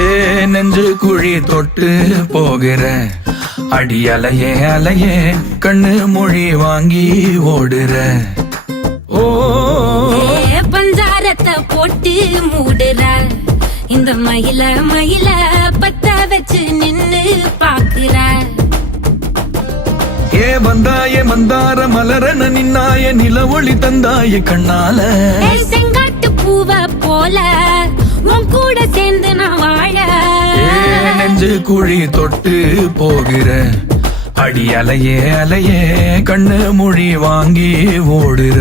ஏ நெஞ்சு குழி தொட்டு போகிற அடி அலையே அலையே கண்ணு மொழி வாங்கி ஓடுற. ஓ பஞ்சாரத்தை போட்டு மூடுற இந்த மயில மயில பத்த வச்சு நின்னு பாக்குற. ஏ வந்தாய மந்தார மலரன நின்னாய நில ஒளி தந்தாய கண்ணால. செங்காட்டு பூவ போல உன் கூட சேர்ந்து நான் வாழ. நெஞ்சு குழி தொட்டு போகிற அடி அலையே அலையே கண்ணு மொழி வாங்கி ஓடுற.